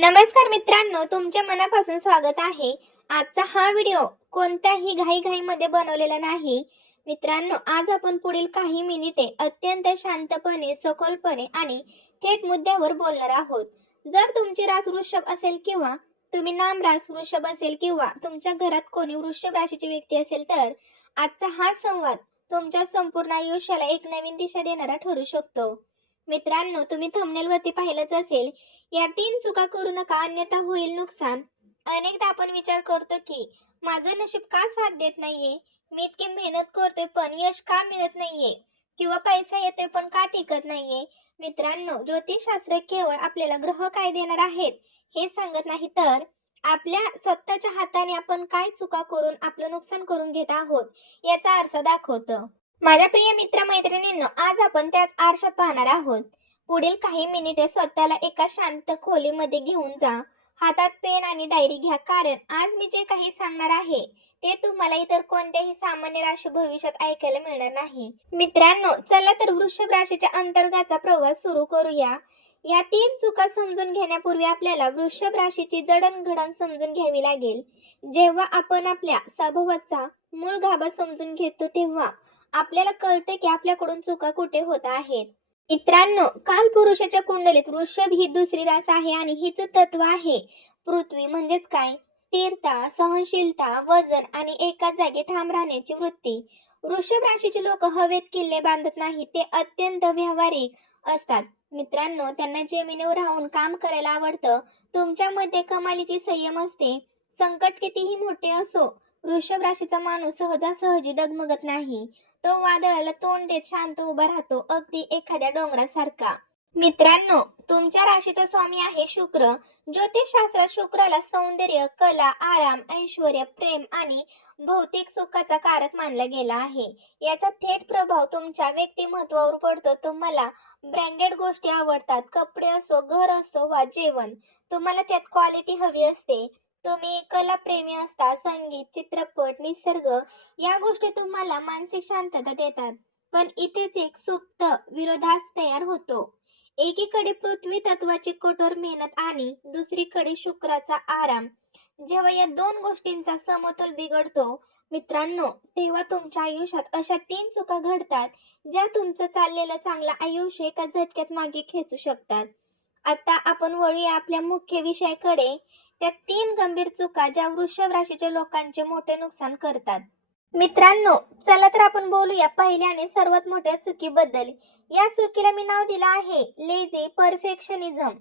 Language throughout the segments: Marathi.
नमस्कार मित्रांनो, तुमच्या मनापासून स्वागत आहे. आजचा हा व्हिडिओ कोणत्याही घाईघाईमध्ये बनवलेला नाही. मित्रांनो, आज आपण पुढील काही मिनिटे अत्यंत शांतपणे, सखोलपणे आणि थेट मुद्द्यावर बोलणार आहोत. जर तुमची रास वृषभ असेल किंवा तुम्ही नाम रास वृषभ असेल किंवा तुमच्या घरात कोणी वृषभ राशीची व्यक्ती असेल तर आजचा हा संवाद तुमच्या संपूर्ण आयुष्याला एक नवीन दिशा देणारा ठरू शकतो. मित्रांनो, तुम्ही थंबनेलवरती पाहिलंच असेल, या 3 चुका करू नका अन्यथा होईल नुकसान. अनेकदा आपण विचार करतो की माझं नशीब का साथ देत नाहीये, मी इतकी मेहनत करतोय पण यश का मिळत नाहीये किंवा पैसा येतोय पण का टिकत नाहीये. मित्रांनो, ज्योतिषशास्त्र केवळ आपल्याला ग्रह काय देणार आहेत हे सांगत नाही, तर आपल्या स्वतःच्या हाताने आपण काय चुका करून आपलं नुकसान करून घेत आहोत याचा आरसा दाखवतं. माझ्या प्रिय मित्र मैत्रिणींनो, आज आपण त्याच आरशात पाहणार आहोत. पुढील काही मिनिटे स्वतःला एका शांत खोलीमध्ये घेऊन जा. हातात पेन आणि डायरी घ्या, कारण आज मी जे काही सांगणार आहे ते तुम्हाला इतर कोणत्याही सामान्य राशी भविष्यात ऐकायला मिळणार नाही. मित्रांनो, चला तर वृषभ राशीच्या अंतर्गतचा प्रवास सुरू करूया. या 3 चुका समजून घेण्यापूर्वी आपल्याला वृषभ राशीची जडणघडण समजून घ्यावी लागेल. जेव्हा आपण आपल्या स्वभावाचा मूळ गाभा समजून घेतो तेव्हा आपल्याला कळते की आपल्याकडून चुका कुठे होत आहेत. मित्रांनो, कालपुरुषाच्या कुंडलीत वृषभ ही दुसरी रास आहे आणि हिचं तत्व आहे पृथ्वी. म्हणजेच काय? स्थिरता, सहनशीलता, वजन आणि एकाच जागी ठाम राहण्याची वृत्ती. वृषभ राशीचे लोक हवेत किल्ले बांधत नाही, ते अत्यंत व्यावहारिक असतात. मित्रांनो, त्यांना जमिनीवर राहून काम करायला आवडतं. तुमच्यामध्ये कमालीची संयम असते. संकट कितीही मोठे असो, वृषभ राशीचा माणूस सहजासहजी डगमगत नाही. तो वादळाला तोंड देत शांत उभा राहतो, अगदी एखाद्या डोंगरासारखा. मित्रांनो, तुमच्या राशीचा स्वामी आहे शुक्र. ज्योतिषशास्त्रात शुक्राला सौंदर्य, कला, आराम, ऐश्वर्य, प्रेम आणि भौतिक सुखाचा कारक मानला गेला आहे. याचा थेट प्रभाव तुमच्या व्यक्तिमत्वावर पडतो. तुम्हाला ब्रँडेड गोष्टी आवडतात, कपडे असो, घर असो वा जेवण. तुम्हाला त्यात क्वालिटी हवी असते. तुम्ही कलाप्रेमी असता. संगीत, चित्रपट, निसर्ग या गोष्टी तुम्हाला मानसिक शांतता देतात. पण इथेच एक सुप्त विरोधाभास तयार होतो. एकीकडे पृथ्वी तत्वाची कठोर मेहनत आणि दुसरीकडे शुक्राचा आराम. जेव्हा या 2 गोष्टींचा समतोल बिघडतो मित्रांनो, तेव्हा तुमच्या आयुष्यात अशा 3 चुका घडतात ज्या तुमचं चाललेलं चांगलं आयुष्य एका झटक्यात मागे खेचू शकतात. आता आपण वळूया आपल्या मुख्य विषयाकडे. त्या 3 गंभीर चुका ज्या वृषभ राशीच्या लोकांचे मोठे नुकसान करतात. मित्रांनो, चला तर आपण बोलूया पहिल्या आणि सर्वात मोठ्या चुकीबद्दल. या चुकीला मी नाव दिलं आहे लेझी परफेक्शनिझम.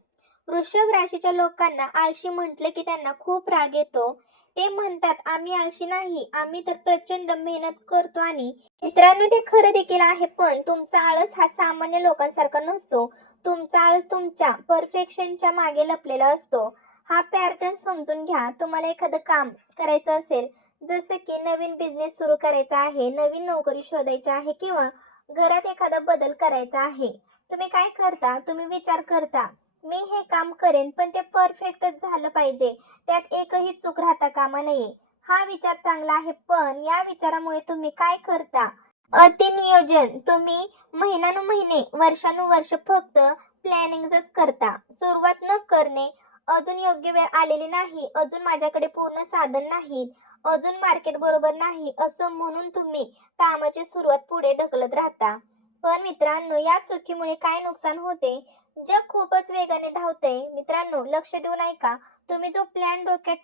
वृषभ राशीच्या लोकांना आळशी म्हटलं की त्यांना खूप राग येतो. ते म्हणतात, आम्ही आळशी नाही, आम्ही तर प्रचंड मेहनत करतो. आणि मित्रांनो, ते खरं देखील आहे, पण तुमचा आळस हा सामान्य लोकांसारखा नसतो. तुमचा आळस तुमच्या परफेक्शनच्या मागे लपलेला असतो. हा पॅटर्न समजून घ्या. तुम्हाला एखादं काम करायचं असेल, जसं की नवीन बिझनेस सुरू करायचा आहे, नवीन नोकरी शोधायची आहे किंवा घरात एखादा बदल करायचा आहे. तुम्ही काय करता? तुम्ही विचार करता, मी हे काम करेन पण ते परफेक्टच झालं पाहिजे, त्यात एकही चूक राहता कामा नये. हा विचार चांगला आहे, पण या विचारामुळे तुम्ही काय करता? अतिनियोजन. तुम्ही महिन्यानुमहिने, वर्षानुवर्ष फक्त प्लॅनिंगच करता. सुरुवात न करणे, अजून योग्य वेळ आलेली नाही, अजून माझ्याकडे पूर्ण साधन नाहीत, अजून मार्केट बरोबर नाही, असं म्हणून तुम्ही कामाची सुरुवात पुढे ढकलत राहता. पण मित्रांनो, या चुकीमुळे काय नुकसान होते? जग खूपच वेगाने धावतंय. मित्रांनो, लक्ष देऊन ऐका. तुम्ही जो प्लॅन डोक्यात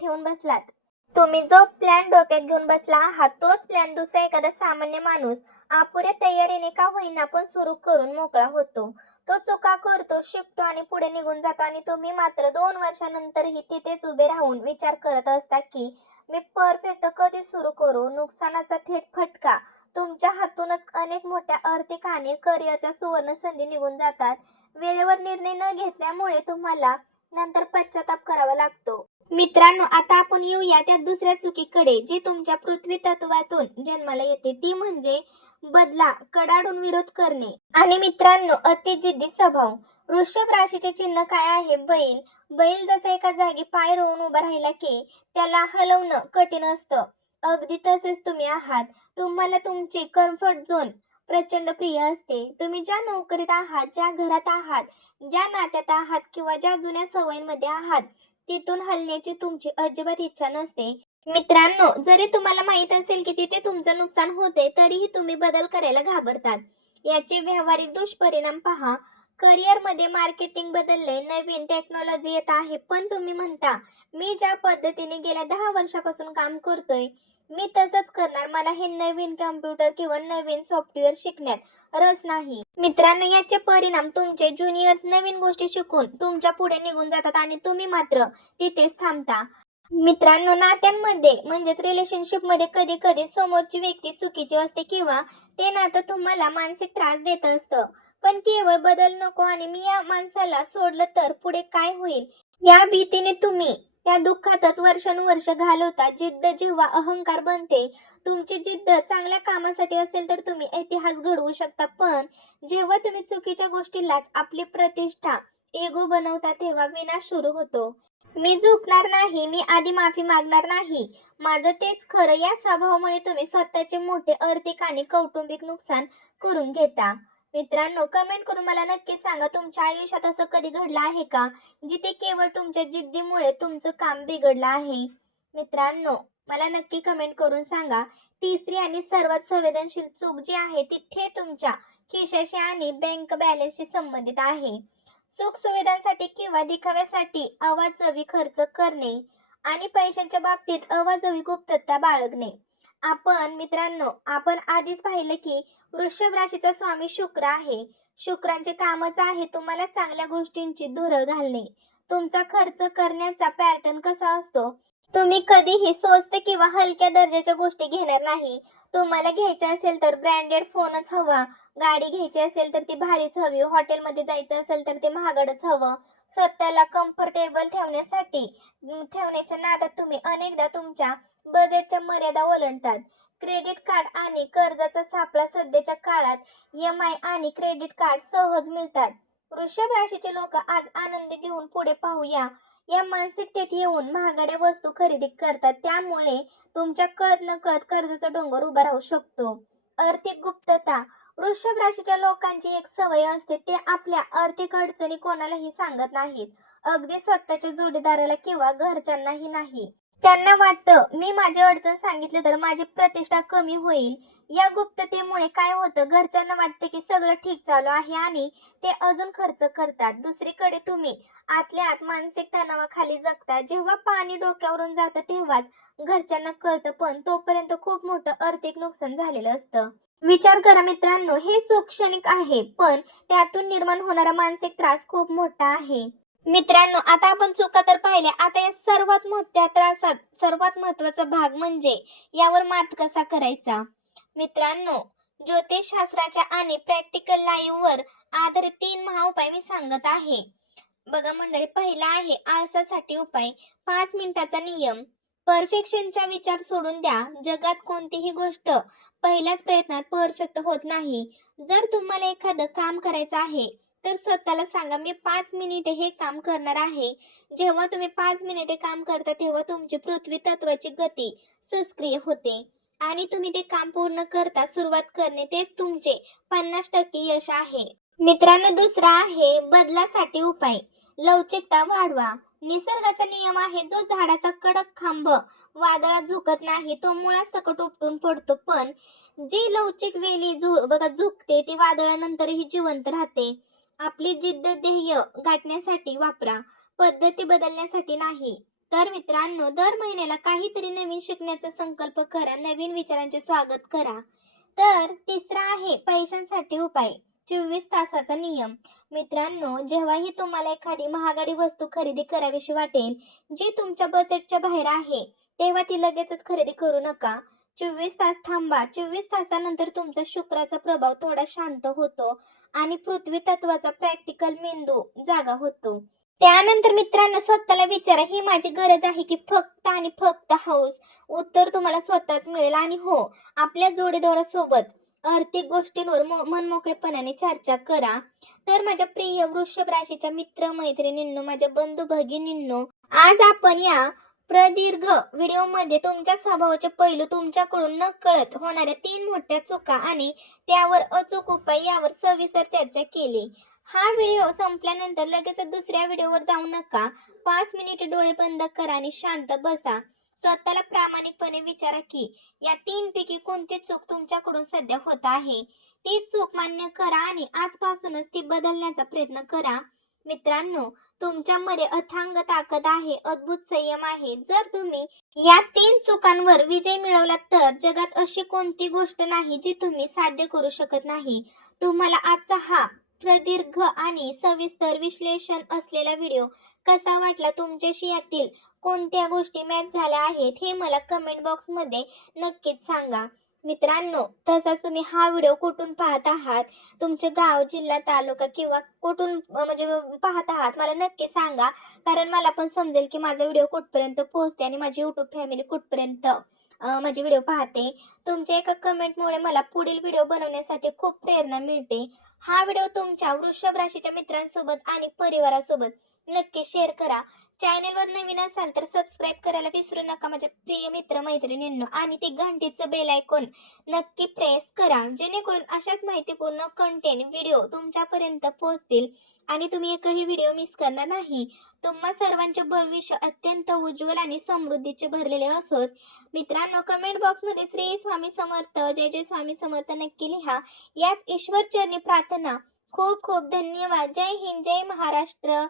घेऊन बसला आहात, तोच प्लॅन दुसरा एखादा सामान्य माणूस अपुऱ्या तयारीने का होईना पण सुरू करून मोकळा होतो. तो चुका करतो, शिकतो आणि पुढे निघून जातो, आणि तुम्ही मात्र 2 वर्षानंतरही तिथेच उभे राहून विचार करत असता की मी परफेक्ट कधी सुरू करू. नुकसानाचा थेट फटका. तुमच्या हातूनच अनेक मोठ्या आर्थिक आणि करिअरच्या सुवर्ण संधी निघून जातात. वेळेवर निर्णय न घेतल्यामुळे तुम्हाला नंतर पश्चाताप करावा लागतो. मित्रांनो, आता आपण येऊया त्या दुसऱ्या चुकीकडे, जी तुमच्या पृथ्वी तत्वातून जन्माला येते. ती म्हणजे बदला कडाडून विरोध करणे. आणि मित्रांनो, अति जिद्दी स्वभाव. वृषभ राशीचे चिन्ह काय आहे? बैल. बैल जसा एका जागी पाय रोवून उभा राहिला की त्याला हलवणं कठीण असतं, अगदी तसेच तुम्ही आहात. तुम्हाला तुमची कम्फर्ट झोन प्रचंड प्रिय असते. तुम्ही ज्या नोकरीत आहात, ज्या घरात आहात, ज्या नात्यात आहात किंवा ज्या जुन्या सवयींमध्ये आहात, तिथून हलण्याची तुमची अजिबात इच्छा नसते. मित्रांनो, जरी तुम्हाला माहीत असेल की तिथे तुमचं नुकसान होते, तरीही तुम्ही बदल करायला घाबरतात. याचे व्यावहारिक दुष्परिणाम पहा. करिअरमध्ये मार्केटिंग बदलले, नवीन टेक्नॉलॉजी येत आहे, पण तुम्ही म्हणता, "मी ज्या पद्धतीने गेल्या 10 वर्षापासून काम करतोय, मी तसंच करणार. मला हे नवीन कॉम्प्युटर किंवा नवीन सॉफ्टवेअर शिकण्यात रस नाही." मित्रांनो, याचे परिणाम तुमचे ज्युनियर्स नवीन गोष्टी शिकून तुमच्या पुढे निघून जातात आणि तुम्ही मात्र तिथेच थांबता. मित्रांनो, नात्यांमध्ये म्हणजेच रिलेशनशिपमध्ये कधी-कधी समोरची व्यक्ती चुकीची असते किंवा ते नातं तुम्हाला मानसिक त्रास देत असतं. पण केवळ बदल नको आणि मी या माणसाला सोडलं तर पुढे काय होईल या भीतीने तुम्ही त्या दुःखातच वर्षानुवर्ष घालवता. जिद्द जेव्हा अहंकार बनते, तुमची जिद्द चांगल्या कामासाठी असेल तर तुम्ही इतिहास घडवू शकता. पण जेव्हा तुम्ही चुकीच्या गोष्टीलाच आपली प्रतिष्ठा, इगो बनवता तेव्हा विनाश सुरू होतो. मी झुकणार नाही, मी आधी माफी मागणार नाही, माझं तेच खरं या स्वभावामुळे तुम्ही स्वतःचे मोठे आर्थिक आणि कौटुंबिक नुकसान करून घेता. मित्रांनो, कमेंट करून मला नक्की सांगा, तुमच्या आयुष्यात असं कधी घडलं आहे का जिथे केवळ तुमच्या जिद्दीमुळे तुमचं काम बिघडलं आहे? मित्रांनो, मला नक्की कमेंट करून सांगा. तिसरी आणि सर्वात संवेदनशील चूक जी आहे ती थेट तुमच्या खिशाशी आणि बँक बॅलन्सशी संबंधित आहे. सुखसुविधांसाठी किंवा दिखाव्यासाठी अवाजवी खर्च करणे आणि पैशांच्या बाबतीत अवाजवी गुप्तता बाळगणे. आपण आधीच पाहिलं की वृषभ राशीचा स्वामी शुक्र आहे. शुक्राचे कामच आहे तुम्हाला चांगल्या गोष्टींची धुरळ घालणे. तुमचा खर्च करण्याचा पॅटर्न कसा असतो? तुम्ही कधीही स्वस्त किंवा हलक्या दर्जाच्या गोष्टी घेणार नाही. तुम्हाला घ्यायचे असेल तर ब्रँडेड फोनच हवा, गाडी घ्यायची असेल तर ती भारीच हवी, हॉटेलमध्ये जायचं असेल तर ते महागडच हवं. स्वतःला कम्फर्टेबल ठेवण्याच्या नादात तुम्ही अनेकदा तुमच्या बजेटच्या मर्यादा ओलांडतात. क्रेडिट कार्ड आणि कर्जाचा सापळा सध्याच्या काळात EMI आणि क्रेडिट कार्ड सहज मिळतात. वृषभ राशीचे लोक आज आनंद घेऊन पुढे पाहूया. या मानसिकतेत येऊन महागड्या वस्तू खरेदी करतात. त्यामुळे तुमच्या कळत नकळत कर्जाचा डोंगर उभा राहू शकतो. आर्थिक गुप्तता. वृषभ राशीच्या लोकांची एक सवय असते, ते आपल्या आर्थिक अडचणी कोणालाही सांगत नाहीत. अगदी स्वतःच्या जोडीदाराला किंवा घरच्यांनाही नाही. त्यांना वाटतं, मी माझी अडचण सांगितली तर माझी प्रतिष्ठा कमी होईल. या गुप्ततेमुळे काय होतं, घरच्यांना वाटते की सगळं ठीक चालू आहे आणि ते अजून खर्च करतात. दुसरीकडे तुम्ही आतल्या आत मानसिक तणावाखाली जगता. जेव्हा पाणी डोक्यावरून जातं तेव्हाच घरच्यांना कळतं, पण तोपर्यंत खूप मोठं आर्थिक नुकसान झालेलं असतं. विचार करा मित्रांनो, हे सुख क्षणिक आहे, पण त्यातून निर्माण होणारा मानसिक त्रास खूप मोठा आहे. मित्रांनो, आता आपण चुका तर पाहिल्या. आता या त्या त्रासात सर्वात महत्त्वाचा भाग म्हणजे यावर मात कसा करायचा. मित्रांनो, ज्योतिषशास्त्राच्या आणि प्रॅक्टिकल लाईव्हवर आधारित 3 महाउपाय मी सांगत आहे. बघा मंडळी, पहिला आहे आळसासाठी उपाय. 5 मिनिटाचा नियम. परफेक्शनचा विचार सोडून द्या. जगात कोणतीही गोष्ट पहिल्याच प्रयत्नात परफेक्ट होत नाही. जर तुम्हाला एखादं काम करायचं आहे तर स्वतःला सांगा, मी 5 मिनिटे हे काम करणार आहे. जेव्हा तुम्ही 5 मिनिटे काम करता तेव्हा तुमची पृथ्वी तत्वाची गती सक्रिय होते आणि तुम्ही ते काम पूर्ण करता. सुरुवात करणे ते तुमचे 50% यश आहे. मित्रांनो, दुसरा आहे बदलासाठी उपाय. लवचिकता वाढवा. निसर्गाचा नियम आहे, जो झाडाचा कडक खांब वादळात झुकत नाही तो मुळासकट उपटून पडतो, पण जी लवचिक वेली झुकते ती वादळानंतरही जिवंत राहते. आपली जिद्द ध्येय गाठण्यासाठी वापरा, पद्धती बदलण्यासाठी नाही. तर मित्रांनो, दर महिन्याला काहीतरी नवीन शिकण्याचा संकल्प करा. नवीन विचारांचे स्वागत करा. तर तिसरा आहे पैशांसाठी उपाय. 24 तासाचा नियम. मित्रांनो, जेव्हाही तुम्हाला एखादी महागडी वस्तू खरेदी करावीशी वाटेल, जी तुमच्या बजेटच्या बाहेर आहे, तेव्हा ती लगेचच खरेदी करू नका. 24 तास थांबा. 24 तासानंतर तुमचा शुक्राचा प्रभाव थोडा शांत होतो आणि पृथ्वी तत्वाचा प्रॅक्टिकल मेंदू जागा होतो. त्यानंतर मित्रांनो, स्वतःला विचारा, ही माझी गरज आहे की फक्त आणि फक्त हौस? उत्तर तुम्हाला स्वतःच मिळेल. आणि हो, आपल्या जोडीदारासोबत आर्थिक गोष्टींवर मनमोकळेपणाने चर्चा करा. तर माझ्या प्रिय वृषभ राशीच्या मित्र मैत्रिणींनो, माझ्या बंधू भगिनींनो, आज आपण या प्रदीर्घ व्हिडिओमध्ये तुमच्या स्वभावाचे पैलू, तुमच्याकडून नकळत होणाऱ्या 3 मोठ्या चुका आणि त्यावर अचूक उपाय यावर सविस्तर चर्चा केली. हा व्हिडिओ संपल्यानंतर लगेचच दुसऱ्या व्हिडिओवर जाऊ नका. 5 मिनिटे डोळे बंद करा आणि शांत बसा. स्वतःला प्रामाणिकपणे विचारा की या 3 पैकी कोणती चूक तुमच्याकडून सध्या होत आहे. ती चूक मान्य करा आणि आजपासूनच ती बदलण्याचा प्रयत्न करा. मित्रांनो, तुमच्यामध्ये अथांग ताकद आहे, अद्भुत संयम आहे. जर तुम्ही या 3 चुकांवर विजय मिळवला तर जगात अशी कोणती गोष्ट नाही जी तुम्ही साध्य करू शकत नाही. तुम्हाला आजचा हा प्रदीर्घ आणि सविस्तर विश्लेषण असलेला व्हिडिओ कसा वाटला? तुमच्याशी यातील कोणत्या गोष्टी मॅच झाल्या आहेत हे मला कमेंट बॉक्समध्ये नक्कीच सांगा. मित्रांनो, तसाच तुम्ही हा व्हिडिओ कुठून पाहत आहात? तुमचे गाव, जिल्हा, तालुका किंवा कुठून म्हणजे पाहत आहात मला नक्की सांगा. कारण मला पण समजेल की माझा व्हिडिओ कुठपर्यंत पोहोचते आणि माझी YouTube फॅमिली कुठपर्यंत माझे व्हिडिओ पाहते. तुमच्या एका कमेंटमुळे मला पुढील व्हिडिओ बनवण्यासाठी खूप प्रेरणा मिळते. हा व्हिडिओ तुमच्या वृषभ राशीच्या मित्रांसोबत आणि परिवारासोबत नक्की शेअर करा. चॅनलवर नवीन असाल तर सबस्क्राईब करायला विसरू नका माझ्या प्रिय मित्र मैत्रिणींनो, आणि ते घंटीचं बेल आयकॉन नक्की प्रेस करा, जेणेकरून अशाच माहितीपूर्ण कंटेंट व्हिडिओ तुमच्यापर्यंत पोहोचतील आणि तुम्ही एकही व्हिडिओ मिस करणार नाही. तुम्हा सर्वांचे भविष्य अत्यंत उज्ज्वल आणि समृद्धीचे भरलेले असोत. मित्रांनो, कमेंट बॉक्समध्ये श्री स्वामी समर्थ, जय जय स्वामी समर्थ नक्की लिहा. याच ईश्वर चरणी प्रार्थना. खूप खूप धन्यवाद. जय हिंद, जय महाराष्ट्र.